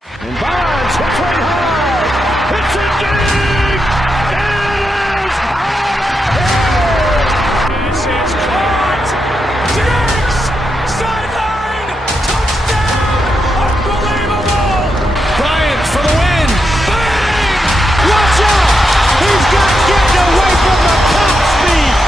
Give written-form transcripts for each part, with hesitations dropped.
And Bonds hits right high. It's a deep. It is out of here. This is caught. Diggs. Sideline. Touchdown. Unbelievable. Bryant for the win. Bang. Watch out. He's got getting away from the top speed.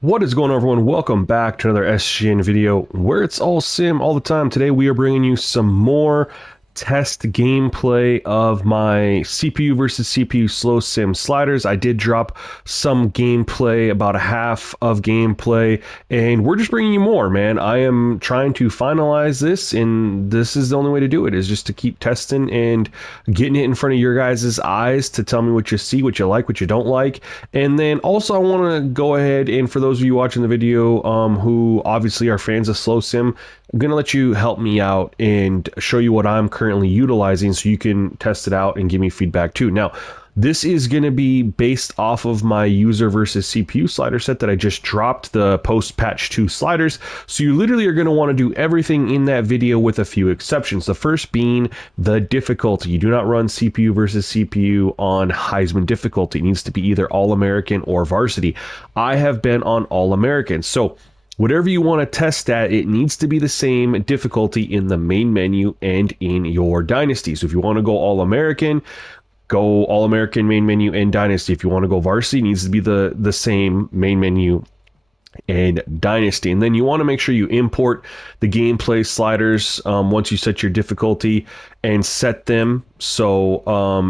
What is going on, everyone? Welcome back to another SGN video where it's all sim all the time. Today we are bringing you some more test gameplay of my CPU versus CPU slow sim sliders. I did drop some gameplay, about a half of gameplay, and we're just bringing you more, man. I am trying to finalize this, and this is the only way to do it, is just to keep testing and getting it in front of your guys' eyes to tell me what you see, what you like, what you don't like. And then also I want to go ahead, and for those of you watching the video who obviously are fans of slow sim, I'm going to let you help me out and show you what I'm currently utilizing so you can test it out and give me feedback too. Now, this is going to be based off of my user versus CPU slider set that I just dropped, the post patch 2 sliders. So you literally are going to want to do everything in that video with a few exceptions. The first being the difficulty. You do not run CPU versus CPU on Heisman difficulty. It needs to be either All-American or Varsity. I have been on All-American. So whatever you want to test at, it needs to be the same difficulty in the main menu and in your dynasty. So if you want to go All-American, go All-American, main menu, and dynasty. If you want to go varsity, it needs to be the same main menu and dynasty. And then you want to make sure you import the gameplay sliders once you set your difficulty and set them. So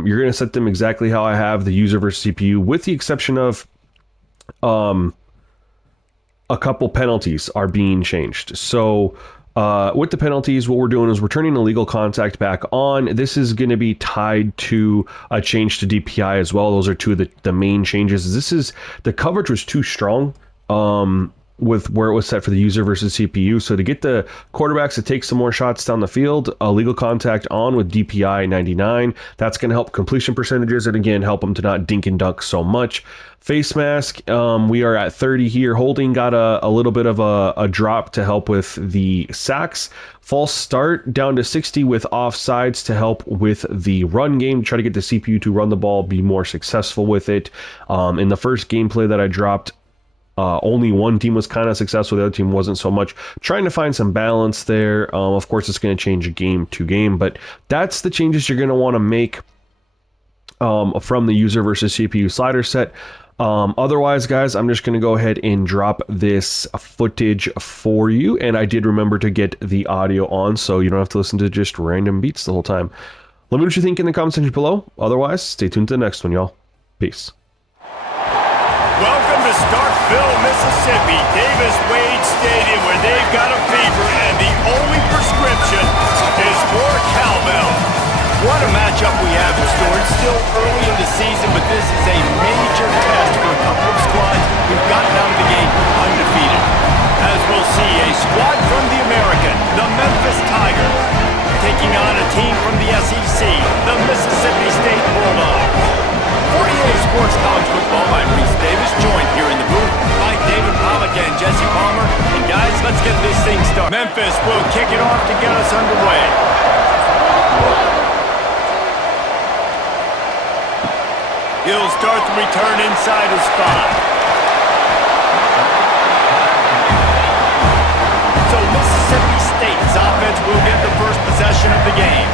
you're going to set them exactly how I have the user versus CPU, with the exception of a couple penalties are being changed. So with the penalties, what we're doing is we're turning illegal contact back on. This is going to be tied to a change to DPI as well. Those are two of the main changes. This is, the coverage was too strong with where it was set for the user versus CPU. So to get the quarterbacks to take some more shots down the field, illegal contact on with DPI 99. That's going to help completion percentages and again help them to not dink and dunk so much. Face mask, we are at 30 here. Holding got a little bit of a drop to help with the sacks. False start down to 60 with offsides to help with the run game. Try to get the CPU to run the ball, be more successful with it. In the first gameplay that I dropped, only one team was kind of successful, the other team wasn't so much. Trying to find some balance there. Of course, it's going to change game to game, but that's the changes you're going to want to make from the user versus CPU slider set. Otherwise, guys, I'm just going to go ahead and drop this footage for you. And I did remember to get the audio on, so you don't have to listen to just random beats the whole time. Let me know what you think in the comment section below. Otherwise, stay tuned to the next one, y'all. Peace. Welcome to Starkville, Mississippi, Davis-Wade Stadium, where they've got a fever, and the only prescription is more cowbell. What a matchup we have in store. It's still early in the season, but this is a major test for a couple of squads who've gotten out of the gate undefeated. As we'll see, a squad from the American, the Memphis Tigers, taking on a team from the SEC, the Mississippi State Bulldogs. 48 Sports College Football by Reese Davis, joined here in the booth by David Pollock and Jesse Palmer. And guys, let's get this thing started. Memphis will kick it off to get us underway. He'll start the return inside his 5. So Mississippi State's offense will get the first possession of the game.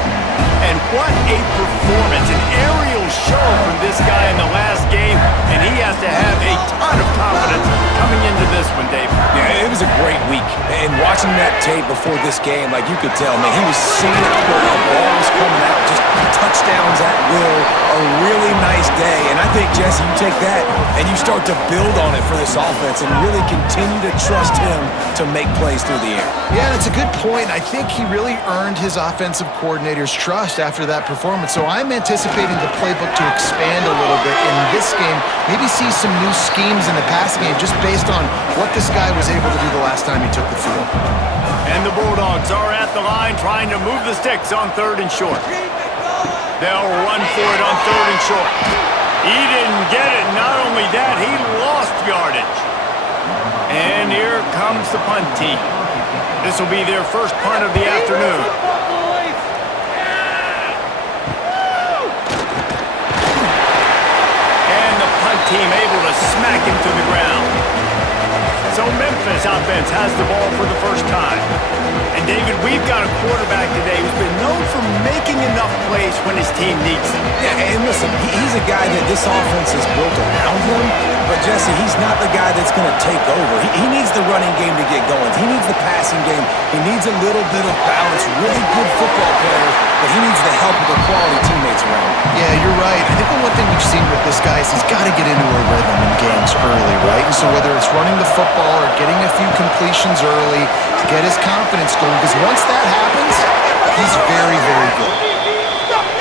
And what a performance, an aerial show from this guy in the last game, and he has to have a ton of confidence coming into this one, Dave. Yeah, it was a great week, and watching that tape before this game, like you could tell, man, he was seeing it where the ball was coming out, just touchdowns at will, a really nice day, and I think, Jesse, you take that and you start to build on it for this offense and really continue to trust him to make plays through the air. Yeah, that's a good point. I think he really earned his offensive coordinator's trust after that performance, so I'm anticipating the playbook to expand a little bit in this game, maybe see some new schemes in the passing game just based on what this guy was able to do the last time he took the field. And the Bulldogs are at the line trying to move the sticks on 3rd and short. They'll run for it on 3rd and short. He didn't get it. Not only that, he lost yardage. And here comes the punt team. This will be their first punt of the afternoon. And the punt team able to smack him to the ground. So Memphis offense has the ball for the first time. And David, we've got a quarterback today who's been known for making enough plays when his team needs them. Yeah, and listen, he's a guy that this offense is built around him. But, Jesse, he's not the guy that's going to take over. He needs the running game to get going. He needs the passing game. He needs a little bit of balance. Really good football player, but he needs the help of the quality teammates around him. Yeah, you're right. I think the one thing we've seen with this guy is he's got to get into a rhythm in games early, right? And so whether it's running the football or getting a few completions early to get his confidence going, because once that happens, he's very, very good.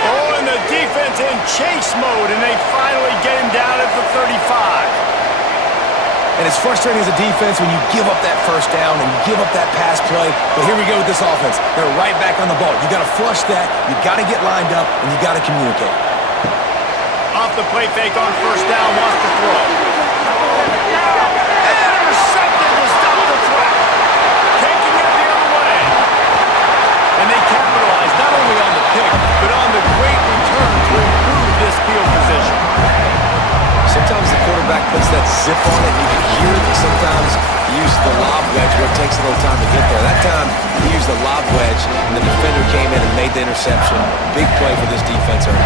Oh, and the defense in chase mode, and they finally get him down at the 35. And it's frustrating as a defense when you give up that first down and you give up that pass play. But here we go with this offense. They're right back on the ball. You got to flush that. You got to get lined up, and you got to communicate. Off the play fake on first down, wants to throw. Intercepted to stop the threat. Taking it the other way. And they capitalize not only on the pick, but on the great return to improve this field position. Sometimes the quarterback puts that zip on it, and you can hear it. Sometimes he uses the lob wedge where it takes a little time to get there. That time, he used the lob wedge, and the defender came in and made the interception. Big play for this defense early.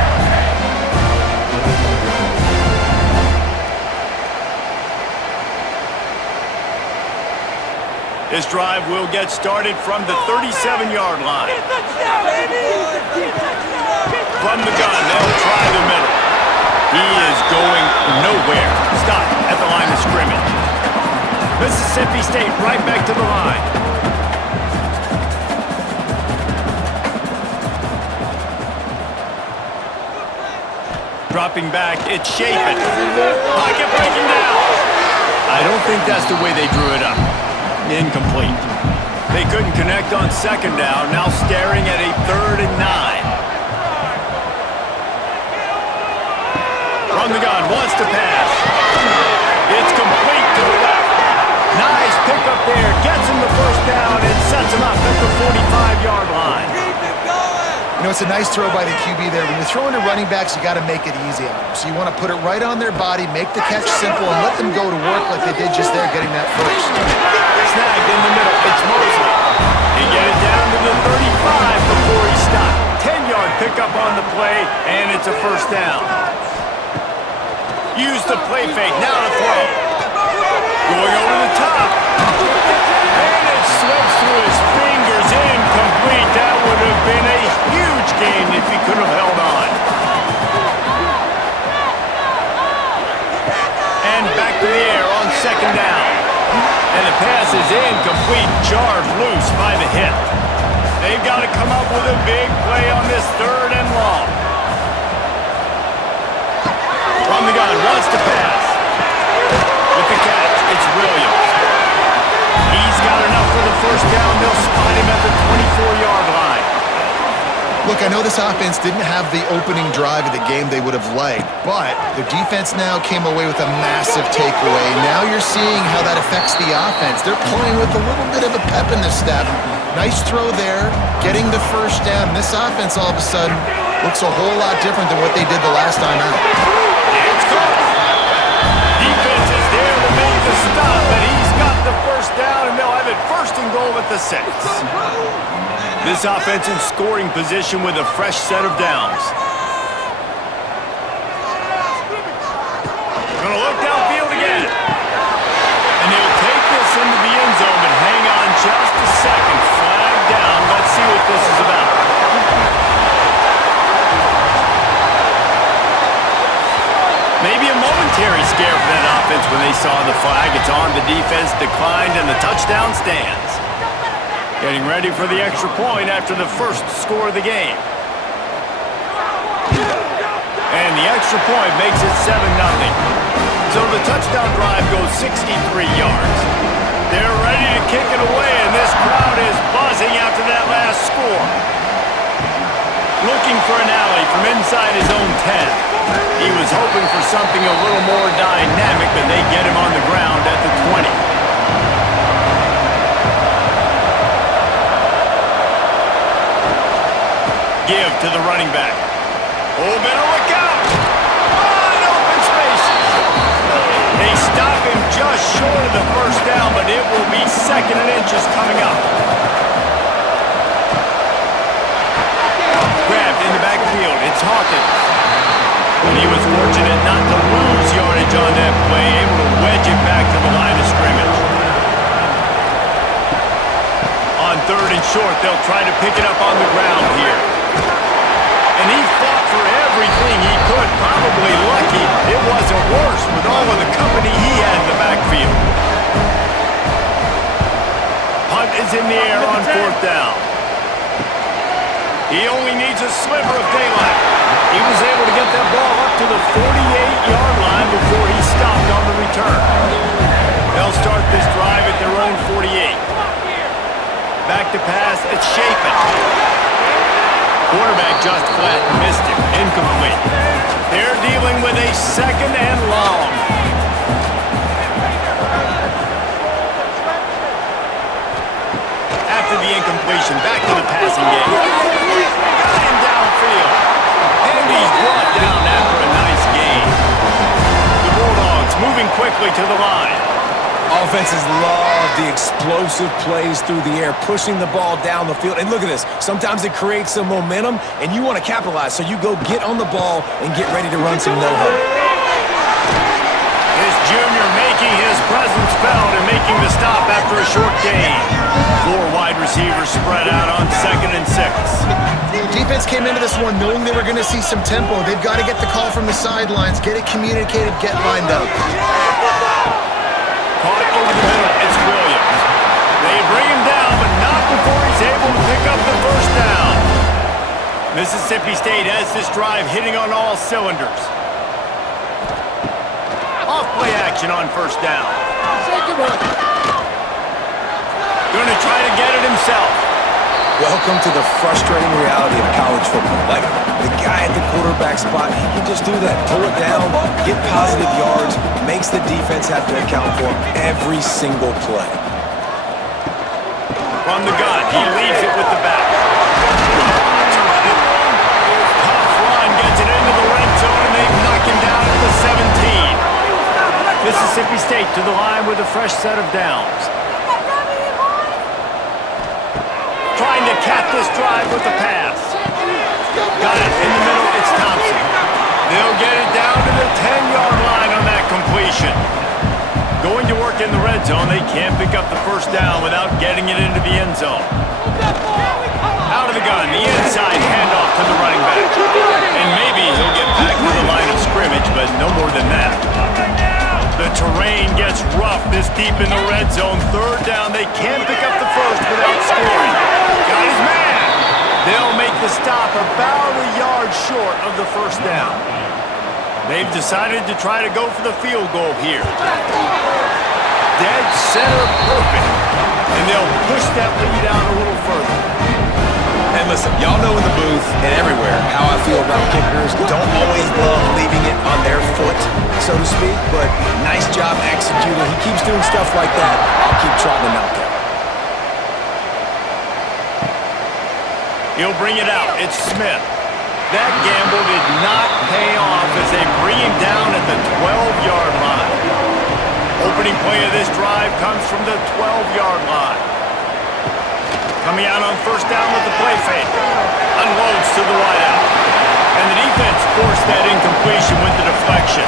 This drive will get started from the 37-yard line. From the gun, they'll try the middle. He is going nowhere. Stop at the line of scrimmage. Mississippi State right back to the line. Dropping back, it's Shapen. Pocket breaking down. I don't think that's the way they drew it up. Incomplete. They couldn't connect on second down, now staring at a 3rd and 9. From the gun, wants to pass. It's complete to the left. Nice pickup there. Gets him the first down and sets him up at the 45-yard line. You know, it's a nice throw by the QB there. When you're throwing to running backs, you got to make it easy on them. So you want to put it right on their body, make the catch simple, and let them go to work like they did just there, getting that first. Snagged in the middle. It's Mosley. He get it down to the 35 before he stopped. 10-yard pickup on the play, and it's a first down. Use the play fake, now to throw. Going over the top. And it slips through his fingers, incomplete. That would have been a huge gain if he could have held on. And back to the air on second down. And the pass is incomplete, jarred loose by the hip. They've got to come up with a big play on this 3rd and long. From the gun, wants to pass. With the catch, it's Williams. He's got enough for the first down. They'll spot him at the 24-yard line. Look, I know this offense didn't have the opening drive of the game they would have liked, but the defense now came away with a massive takeaway. Now you're seeing how that affects the offense. They're playing with a little bit of a pep in the step. Nice throw there, getting the first down. This offense all of a sudden looks a whole lot different than what they did the last time out. It's caught. Defense is there to make the stop, but he's got the first down, and they'll have it 1st and goal at the 6. This offense in scoring position with a fresh set of downs. Gonna look downfield again. And he'll take this into the end zone, but hang on just a second. Flag down. Let's see what this is about. Maybe a momentary scare for that offense when they saw the flag. It's on, the defense declined, and the touchdown stands. Getting ready for the extra point after the first score of the game. And the extra point makes it 7-0. So the touchdown drive goes 63 yards. They're ready to kick it away, and this crowd is buzzing after that last score. Looking for an alley from inside his own 10. He was hoping for something a little more dynamic, but they get him on the ground. to the running back. Oh, better look out. Wide open spaces. They stop him just short of the first down, but it will be 2nd and inches coming up. Grabbed in the backfield. It's Hawkins. And he was fortunate not to lose yardage on that play, able to wedge it back to the line of scrimmage. On 3rd and short, they'll try to pick it up on the ground here. And he fought for everything he could. Probably lucky it wasn't worse with all of the company he had in the backfield. Punt is in the air on 4th down. He only needs a sliver of daylight. He was able to get that ball up to the 48-yard line before he stopped on the return. They'll start this drive at their own 48. Back to pass, it's Shapen. Quarterback just flat missed it. Incomplete. They're dealing with a 2nd and long. After the incompletion, back to the passing game. Got him downfield. And he's brought down after a nice gain. The Bulldogs moving quickly to the line. Offenses love the explosive plays through the air, pushing the ball down the field. And look at this. Sometimes it creates some momentum, and you want to capitalize. So you go get on the ball and get ready to run some no-huddle. This junior making his presence felt and making the stop after a short gain. 4 wide receivers spread out on 2nd and 6. Defense came into this one knowing they were going to see some tempo. They've got to get the call from the sidelines, get it communicated, get lined up. Caught over the middle, it's Williams. They bring him down, but not before he's able to pick up the 1st down. Mississippi State has this drive hitting on all cylinders. Off-play action on 1st down. Going to try to get it himself. Welcome to the frustrating reality of college football. Like, the guy at the quarterback spot, he can just do that. Pull it down, get positive yards, makes the defense have to account for every single play. From the gun, he leaves it with the back. Tough run, gets it into the red zone, and they knock him down at the 17. Mississippi State to the line with a fresh set of downs. Trying to cap this drive with the pass. Got it in the middle, it's Thompson. They'll get it down to the 10-yard line on that completion. Going to work in the red zone, they can't pick up the 1st down without getting it into the end zone. Out of the gun, the inside handoff to the running back. And maybe he'll get back to the line of scrimmage, but no more than that. The terrain gets rough this deep in the red zone. 3rd down, they can't pick up the 1st without scoring. Got his man. They'll make the stop about a yard short of the 1st down. They've decided to try to go for the field goal here. Dead center perfect. And they'll push that lead out a little further. And listen, y'all know in the booth and everywhere how I feel about kickers. Don't always love leaving it on their foot, so to speak, but nice job executing. He keeps doing stuff like that. I'll keep trotting him out there. He'll bring it out. It's Smith. That gamble did not pay off as they bring him down at the 12-yard line. Opening play of this drive comes from the 12-yard line. Coming out on 1st down with the play fake. Unloads to the wideout. And the defense forced that incompletion with the deflection.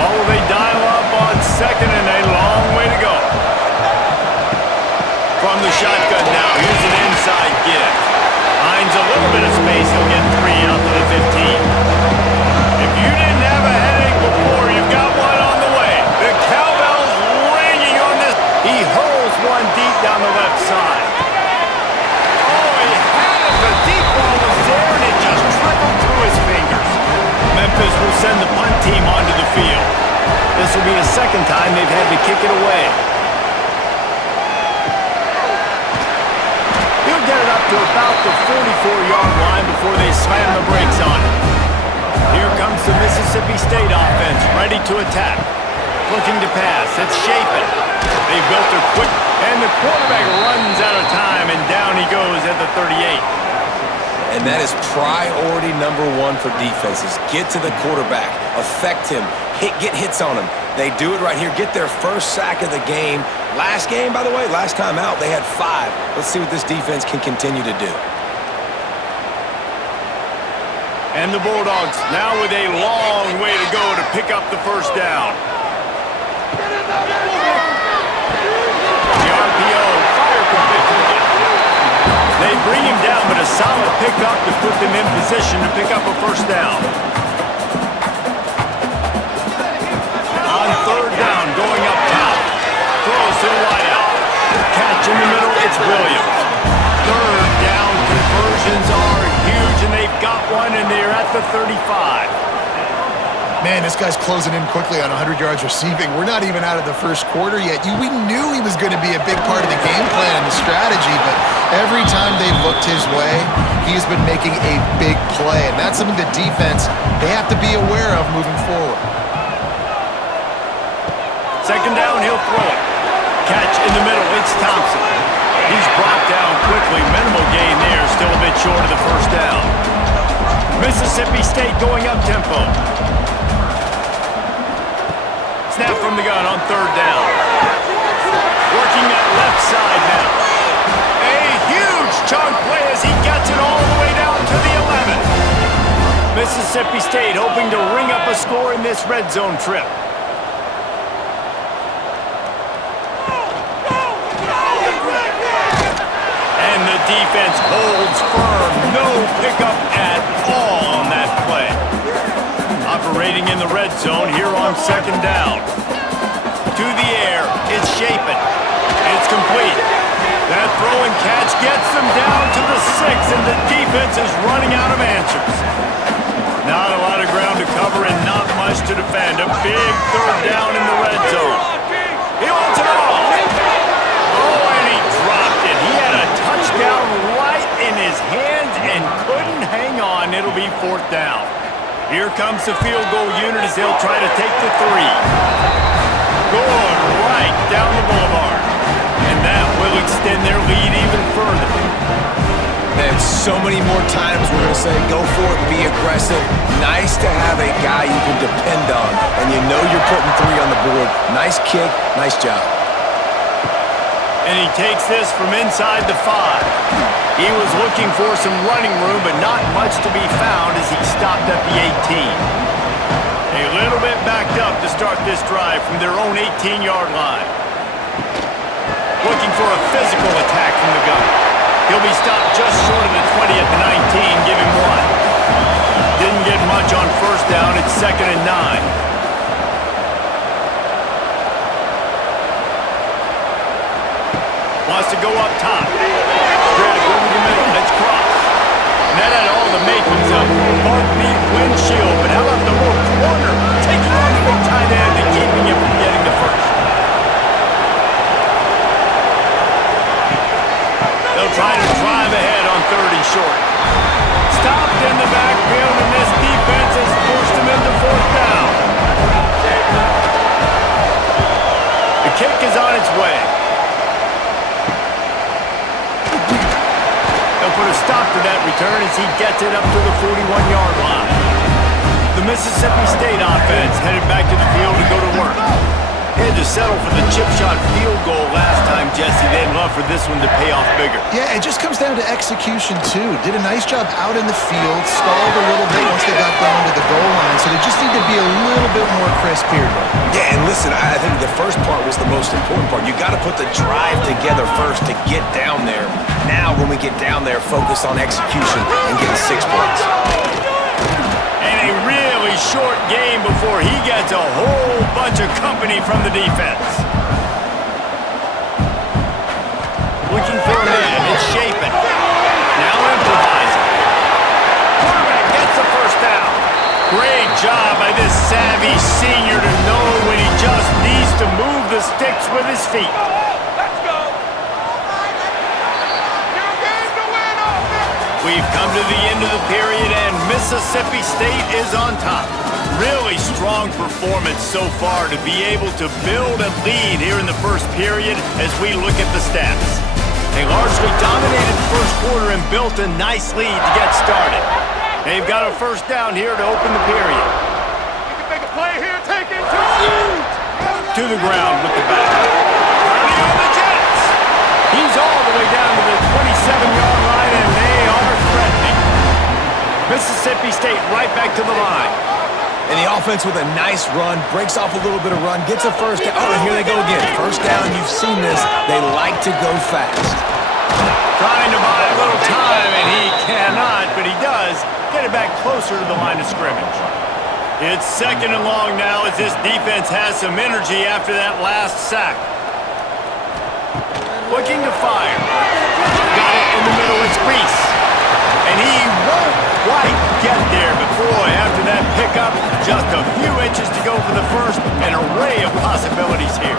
What will they dial up on 2nd and a long way to go? From the shotgun now, here's an inside give. Finds a little bit of space, he'll get 3 out to the 15. If you didn't have a headache before, you've got one on the way. The cowbell's ringing on this. He hurls one deep down the left side. Oh, he had it. The deep ball was there, and it just trickled through his fingers. Memphis will send the punt team onto the field. This will be the 2nd time they've had to kick it away. He'll get it up to about the 44-yard line before they slam the brakes on it. Here comes the Mississippi State offense, ready to attack. Looking to pass, it's Shapen. They've built a quick, and the quarterback runs out of time, and down he goes at the 38. And that is priority number one for defenses. Get to the quarterback, affect him, get hits on him. They do it right here. Get their first sack of the game. Last game, by the way, last time out, they had 5. Let's see what this defense can continue to do. And the Bulldogs now with a long way to go to pick up the first down. The RPO, fire complete. They bring him down, but a solid pickup to put them in position to pick up a first down. On third down, going up top. Throws to the wideout. Catch in the middle, it's Williams. Third down conversions are huge, and they've got one, and they're at the 35. Man, this guy's closing in quickly on 100 yards receiving. We're not even out of the first quarter yet. We knew he was going to be a big part of the game plan and the strategy, but every time they've looked his way, he's been making a big play, and that's something the defense, they have to be aware of moving forward. Second down, he'll throw it. Catch in the middle, it's Thompson. He's brought down quickly. Minimal gain there, still a bit short of the first down. Mississippi State going up tempo. Snap from the gun on third down. Working that left side now. A huge chunk play as he gets it all the way down to the 11. Mississippi State hoping to ring up a score in this red zone trip. And the defense holds firm. No pickup at all on that play. Operating in the red zone here on second down. To the air, it's Shapen. It's complete. That throw and catch gets them down to the 6, and the defense is running out of answers. Not a lot of ground to cover and not much to defend. A big third down in the red zone. He wants it all. Oh, and he dropped it. He had a touchdown right in his hands and couldn't hang on. It'll be fourth down. Here comes the field goal unit as they'll try to take the 3. Going right down the boulevard. And that will extend their lead even further. And so many more times we're going to say, go for it, be aggressive. Nice to have a guy you can depend on, and you know you're putting 3 on the board. Nice kick, nice job. And he takes this from inside the 5. He was looking for some running room, but not much to be found as he stopped at the 18. A little bit backed up to start this drive from their own 18-yard line. Looking for a physical attack from the gun. He'll be stopped just short of the 20 at the 19, give him 1. Didn't get much on first down, it's 2nd and 9. Wants to go up top. Drag over the middle. Let's cross. And that had all the makings of Bart beat windshield. But how about the little corner? Taking on the big tight end and keeping him from getting the first. They'll try to drive ahead on 3rd and short. Stopped in the backfield, and this defense has forced him into fourth down. The kick is on its way. Put a stop to that return as he gets it up to the 41-yard line. The Mississippi State offense headed back to the field to go to work. They had to settle for the chip shot field goal last time, Jesse. They'd love for this one to pay off bigger. Yeah, it just comes down to execution, too. Did a nice job out in the field, stalled a little bit once they got down to the goal line, so they just need to be a little bit more crisp here. Yeah, and listen, I think the first part was the most important part. You got to put the drive together first to get down there. Now, when we get down there, focus on execution and getting 6 points. And a really short game before he gets a whole bunch of company from the defense. Looking for a man, it's Shapen. Now improvising. Quarterback gets the first down. Great job by this savvy senior to know when he just needs to move the sticks with his feet. We've come to the end of the period, and Mississippi State is on top. Really strong performance so far to be able to build a lead here in the first period as we look at the stats. They largely dominated the first quarter and built a nice lead to get started. They've got a first down here to open the period. You can make a play here, take it to the ground with the back. Early on the Jets. He's all the way down to the 27-yard line, and they are threatening. Mississippi State right back to the line. And the offense with a nice run, breaks off a little bit of run, gets a first down. Oh, and here they go again. First down, you've seen this. They like to go fast. Trying to buy a little time, and he cannot, but he does get it back closer to the line of scrimmage. It's second and long now as this defense has some energy after that last sack. Looking to fire. Got it in the middle, it's Reese. And he won't quite get there, but boy, after that pickup, just a few inches to go for the first. An array of possibilities here.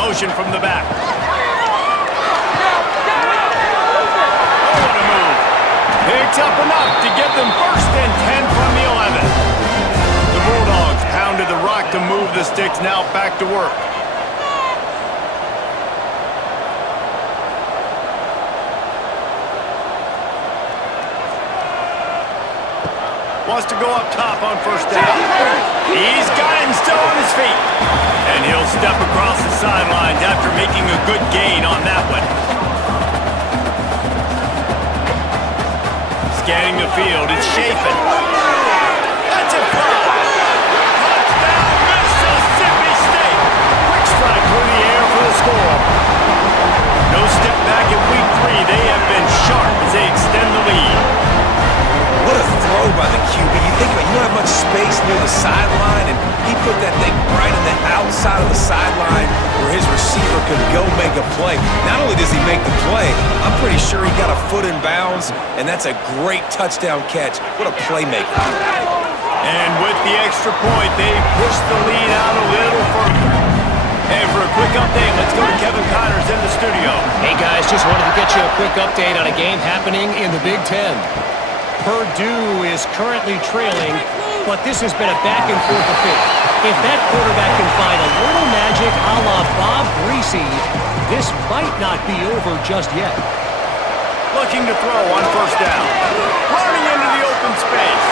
Motion from the back. Oh, what a move. Picks up enough to get them first and 10 from the 11. The Bulldogs pounded the rock to move the sticks, now back to work. Wants to go up top on first down. He's got him still on his feet. And he'll step across the sidelines after making a good gain on that one. Scanning the field, it's shaping. That's a fly. Touchdown, Mississippi State. Quick strike through the air for the score. No step back in week 3. They have been sharp as they extend the lead. What a throw by the QB. You think about it, you don't have much space near the sideline, and he put that thing right in the outside of the sideline where his receiver could go make a play. Not only does he make the play, I'm pretty sure he got a foot in bounds, and that's a great touchdown catch. What a playmaker. And with the extra point, they push the lead out a little further. And for a quick update, let's go to Kevin Connors in the studio. Hey guys, just wanted to get you a quick update on a game happening in the Big Ten. Purdue is currently trailing, but this has been a back-and-forth affair. If that quarterback can find a little magic a la Bob Greasy, this might not be over just yet. Looking to throw on first down. Running into the open space.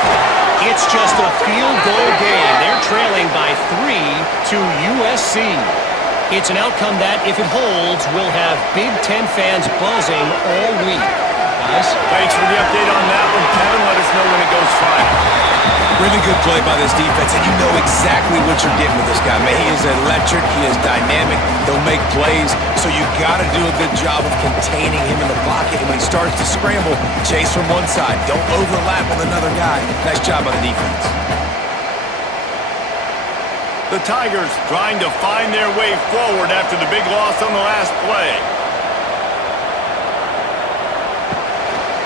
It's just a field goal game. They're trailing by 3 to USC. It's an outcome that, if it holds, will have Big Ten fans buzzing all week. Guys? Thanks for the update on that one, Kevin. Let us know when it goes final. Really good play by this defense, and you know exactly what you're getting with this guy. Man, he is electric, he is dynamic, he'll make plays, so you got to do a good job of containing him in the pocket, and when he starts to scramble, chase from one side. Don't overlap with another guy. Nice job by the defense. The Tigers trying to find their way forward after the big loss on the last play.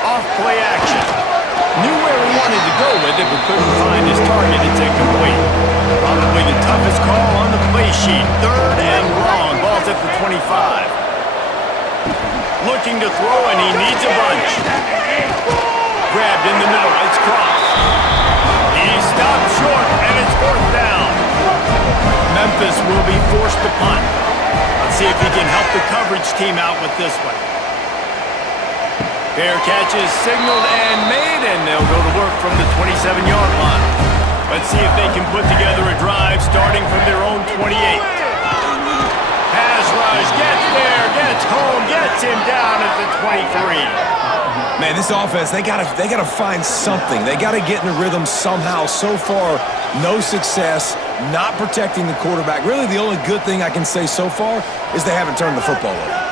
Off-play action. Knew where he wanted to go with it, but couldn't find his target. It's incomplete. Probably the toughest call on the play sheet. Third and long. Ball's at the 25. Looking to throw, and he needs a bunch. Grabbed in the middle. It's Cross. He stopped short, and it's fourth down. Memphis will be forced to punt. Let's see if he can help the coverage team out with this one. Fair catch is signaled and made, and they'll go to work from the 27-yard line. Let's see if they can put together a drive starting from their own 28. Pass rush, gets there, gets home, gets him down at the 23. Man, this offense, they gotta find something. They gotta get in a rhythm somehow. So far, no success, not protecting the quarterback. Really, the only good thing I can say so far is they haven't turned the football over.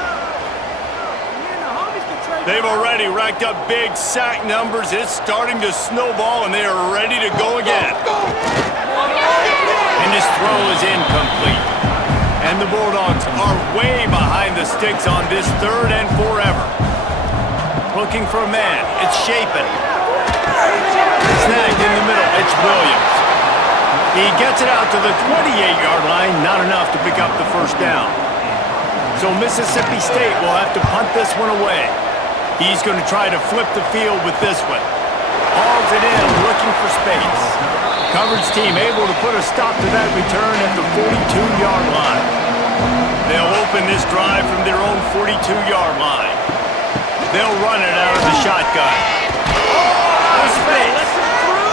They've already racked up big sack numbers. It's starting to snowball, and they are ready to go again. And this throw is incomplete. And the Bulldogs are way behind the sticks on this third and forever. Looking for a man. It's Shapen. Snagged in the middle. It's Williams. He gets it out to the 28-yard line. Not enough to pick up the first down. So Mississippi State will have to punt this one away. He's going to try to flip the field with this one. Hauls it in, looking for space. Coverage team able to put a stop to that return at the 42-yard line. They'll open open this drive from their own 42-yard line. They'll run it out of the shotgun. Oh, space.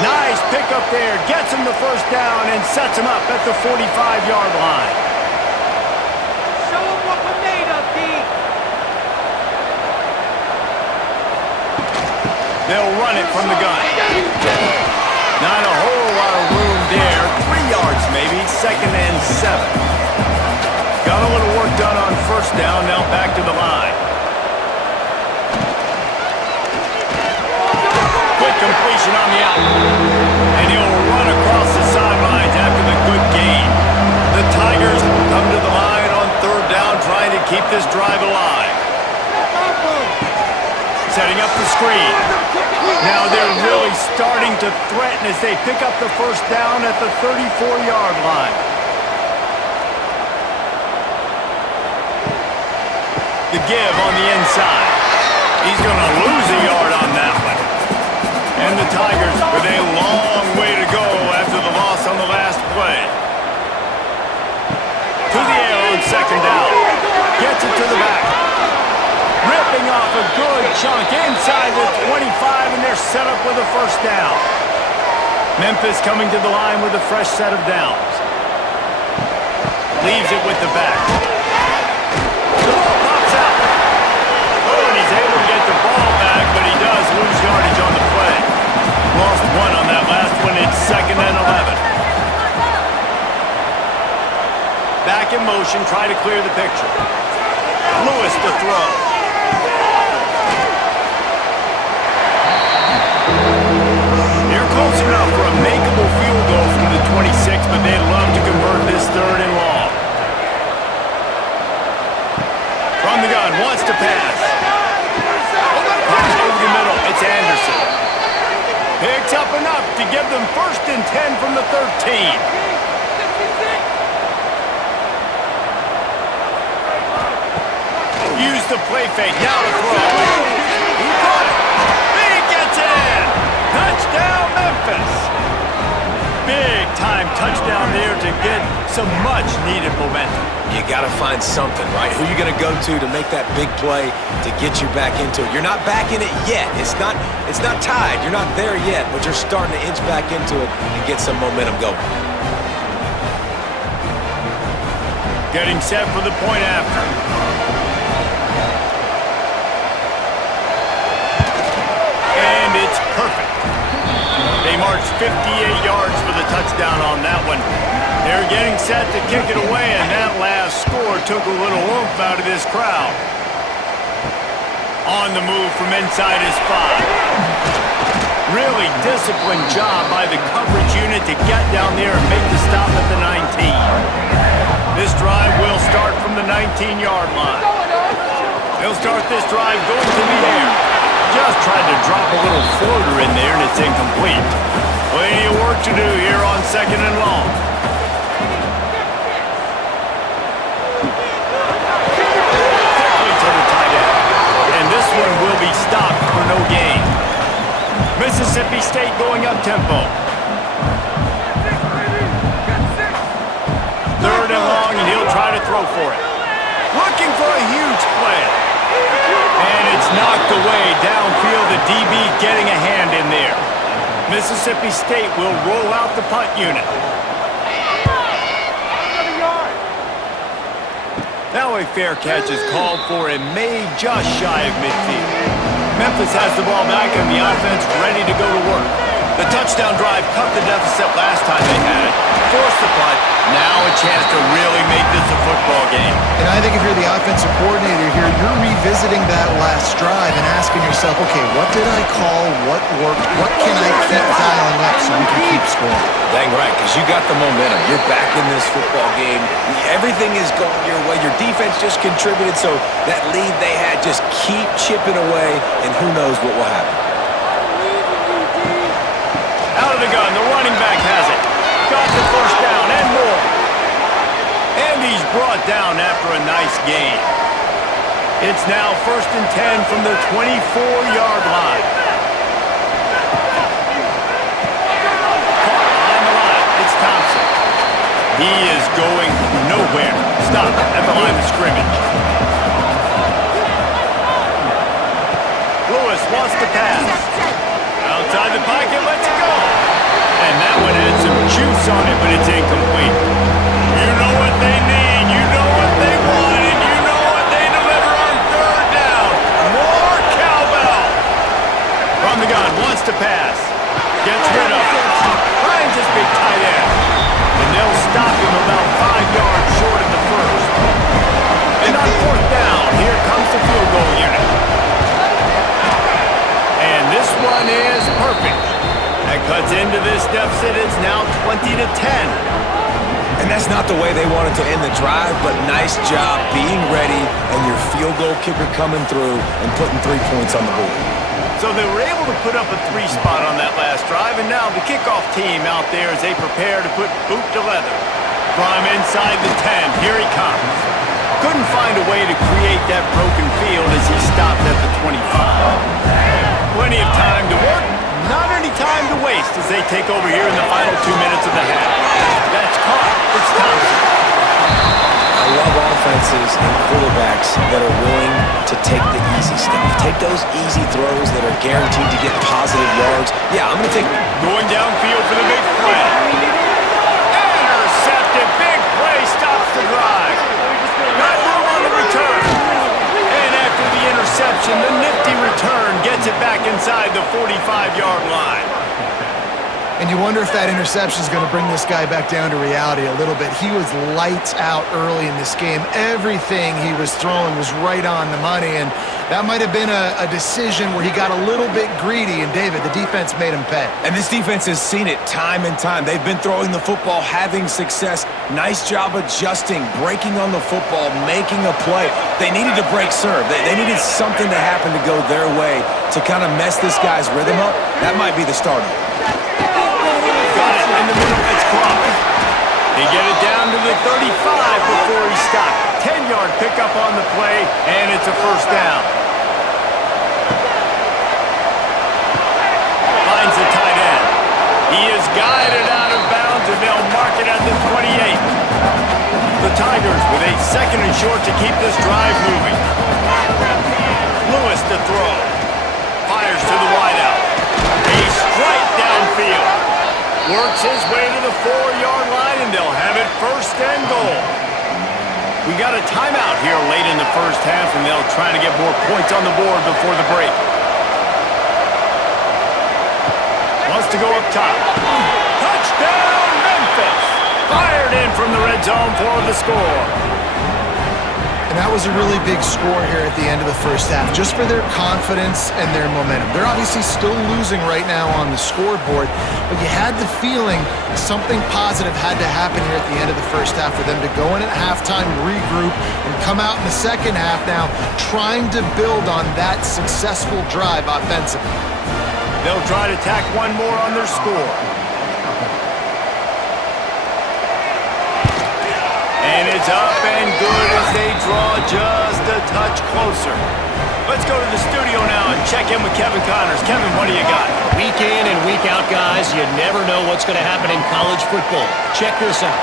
Nice pickup there. Gets him the first down and sets him up at the 45-yard line. Show them what we're made of, D. They'll run it from the gun. Not a whole lot of room there. 3 yards maybe. 2nd and 7. Got a little work done on first down. Now back to the line. Quick completion on the out. And he'll run across the sidelines after the good gain. The Tigers come to the line on 3rd down, trying to keep this drive alive. Setting up the screen. Now they're really starting to threaten as they pick up the first down at the 34-yard line. The give on the inside. He's going to lose a yard on that one. And the Tigers with a long way to go after the loss on the last play. To the air on 2nd down. Gets it to the back. Ripping off a good chunk inside the 25, and they're set up with a first down. Memphis coming to the line with a fresh set of downs. Leaves it with the back. The ball pops out. Oh, and he's able to get the ball back, but he does lose yardage on the play. Lost 1 on that last one. It's 2nd and 11. Back in motion, try to clear the picture. Lewis to throw. Close enough for a makeable field goal from the 26, but they'd love to convert this 3rd and long. From the gun, wants to pass. Pass over the middle, it's Anderson. Picks up enough to give them 1st and 10 from the 13. Use the play fake, now to throw. He caught it. He gets it in. Touchdown, Memphis! Big-time touchdown there to get some much-needed momentum. You got to find something, right? Who are you going to go to make that big play to get you back into it? You're not back in it yet. It's not tied. You're not there yet, but you're starting to inch back into it and get some momentum going. Getting set for the point after. And it's perfect. They marched 58 yards for the touchdown on that one. They're getting set to kick it away, and that last score took a little oomph out of this crowd. On the move from inside his 5. Really disciplined job by the coverage unit to get down there and make the stop at the 19. This drive will start from the 19-yard line. They'll start this drive going to the air. Just tried to drop a little floater in there, and it's incomplete. Plenty of work to do here on 2nd and long. Quickly to the tight end. And this one will be stopped for no gain. Mississippi State going up-tempo. 3rd and long, and he'll try to throw for it. Looking for a huge play. And it's knocked away downfield. The DB getting a hand in there. Mississippi State will roll out the punt unit. Now a fair catch is called for and made just shy of midfield. Memphis has the ball back and the offense ready to go to work. The touchdown drive cut the deficit last time they had it. Forced the punt. Now a chance to really make this a football game. And I think if you're the offensive coordinator here, you're revisiting that last drive and asking yourself, okay, what did I call? What worked? What can I keep dialing up so we can keep scoring? Dang right, because you got the momentum. You're back in this football game. Everything is going your way. Your defense just contributed, so that lead they had, just keep chipping away, and who knows what will happen. Out of the gun, the running back has it. Got the first down and more. And he's brought down after a nice gain. It's now 1st and 10 from the 24-yard line. Caught on the line. It's Thompson. He is going nowhere. Stop at the line of scrimmage. Lewis wants to pass. Outside the pocket, let's go. And that one had some juice on it, but it's incomplete. You know what they need, you know what they want, and you know what they deliver on third down. More cowbell. From the gun, wants to pass. Gets rid of it. Finds his big tight end. And they'll stop him about 5 yards short of the first. And on fourth down, here comes the field goal unit. And this one is perfect. That cuts into this deficit. It's now 20-10. And that's not the way they wanted to end the drive, but nice job being ready and your field goal kicker coming through and putting 3 points on the board. So they were able to put up a 3 spot on that last drive, and now the kickoff team out there as they prepare to put boot to leather. From inside the 10, here he comes. Couldn't find a way to create that broken field as he stopped at the 25. Plenty of time to work, not any time to waste as they take over here in the final 2 minutes of the half. That's caught. It's Thompson. I love offenses and quarterbacks that are willing to take the easy stuff. Take those easy throws that are guaranteed to get positive yards. Yeah, I'm going to take... Going downfield for the big play. Intercepted. Big play stops the drive. Got room on the return. And after the interception, the nifty return gets it back inside the 45-yard line. And you wonder if that interception is going to bring this guy back down to reality a little bit. He was lights out early in this game. Everything he was throwing was right on the money, and that might have been a decision where he got a little bit greedy, and David, the defense made him pay. And this defense has seen it time and time. They've been throwing the football, having success. Nice job adjusting, breaking on the football, making a play. They needed to break serve. They needed something to happen to go their way to kind of mess this guy's rhythm up. That might be the start of it. In the middle, it's clocked. He get it down to the 35 before he stopped. 10-yard pickup on the play, and it's a first down. Finds the tight end. He is guided out of bounds, and they'll mark it at the 28. The Tigers with a second and short to keep this drive moving. Lewis to throw. Fires to the wideout. A strike downfield. Works his way to the 4-yard line, and they'll have it first and goal. We got a timeout here late in the first half, and they'll try to get more points on the board before the break. Wants to go up top. Touchdown, Memphis! Fired in from the red zone for the score. And that was a really big score here at the end of the first half, just for their confidence and their momentum. They're obviously still losing right now on the scoreboard, but you had the feeling something positive had to happen here at the end of the first half for them to go in at halftime, regroup, and come out in the second half now trying to build on that successful drive offensively. They'll try to tack one more on their score. And it's up and good as they draw just a touch closer. Let's go to the studio now and check in with Kevin Connors. Kevin, what do you got? Week in and week out, guys, you never know what's going to happen in college football. Check this out.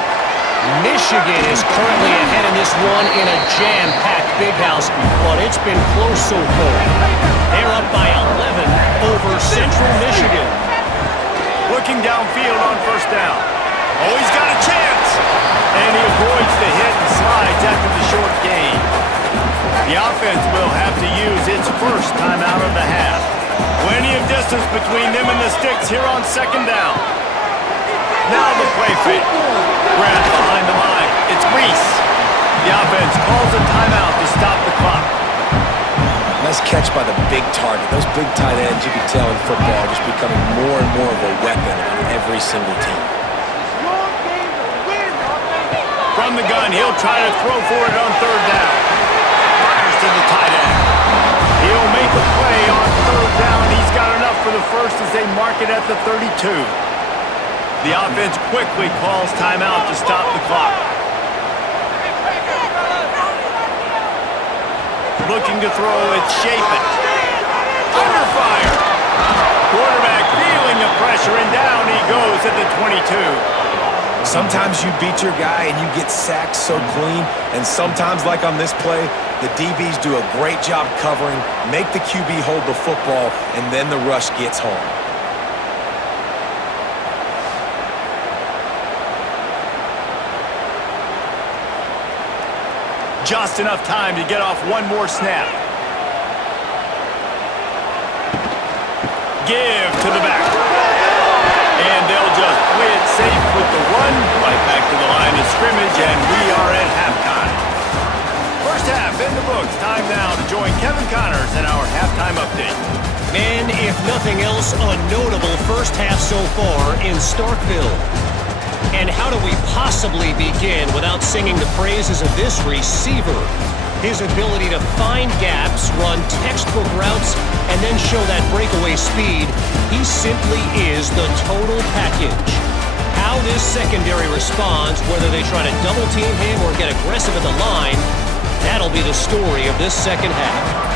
Michigan is currently ahead in this one in a jam-packed big house, but it's been close so far. They're up by 11 over Central Michigan. Looking downfield on first down. Oh, he's got a chance! And he avoids the hit and slides after the short gain. The offense will have to use its first timeout of the half. Plenty of distance between them and the sticks here on second down. Now the play fake. Grab behind the line. It's Reese. The offense calls a timeout to stop the clock. Nice catch by the big target. Those big tight ends, you can tell in football, just becoming more and more of a weapon on every single team. From the gun, he'll try to throw for it on third down. Fires to the tight end. He'll make a play on third down. He's got enough for the first as they mark it at the 32. The offense quickly calls timeout to stop the clock. Looking to throw, it's Shapen. Under fire. Quarterback feeling the pressure, and down he goes at the 22. Sometimes you beat your guy and you get sacked so clean, and sometimes, like on this play, the DBs do a great job covering, make the QB hold the football, and then the rush gets home. Just enough time to get off one more snap. Give to the back. And they'll just play it safe with the run right back to the line of scrimmage, and we are at halftime. First half in the books. Time now to join Kevin Connors in our halftime update. And if nothing else, a notable first half so far in Starkville. And how do we possibly begin without singing the praises of this receiver? His ability to find gaps, run textbook routes, and then show that breakaway speed. He simply is the total package. How this secondary responds, whether they try to double team him or get aggressive at the line, that'll be the story of this second half.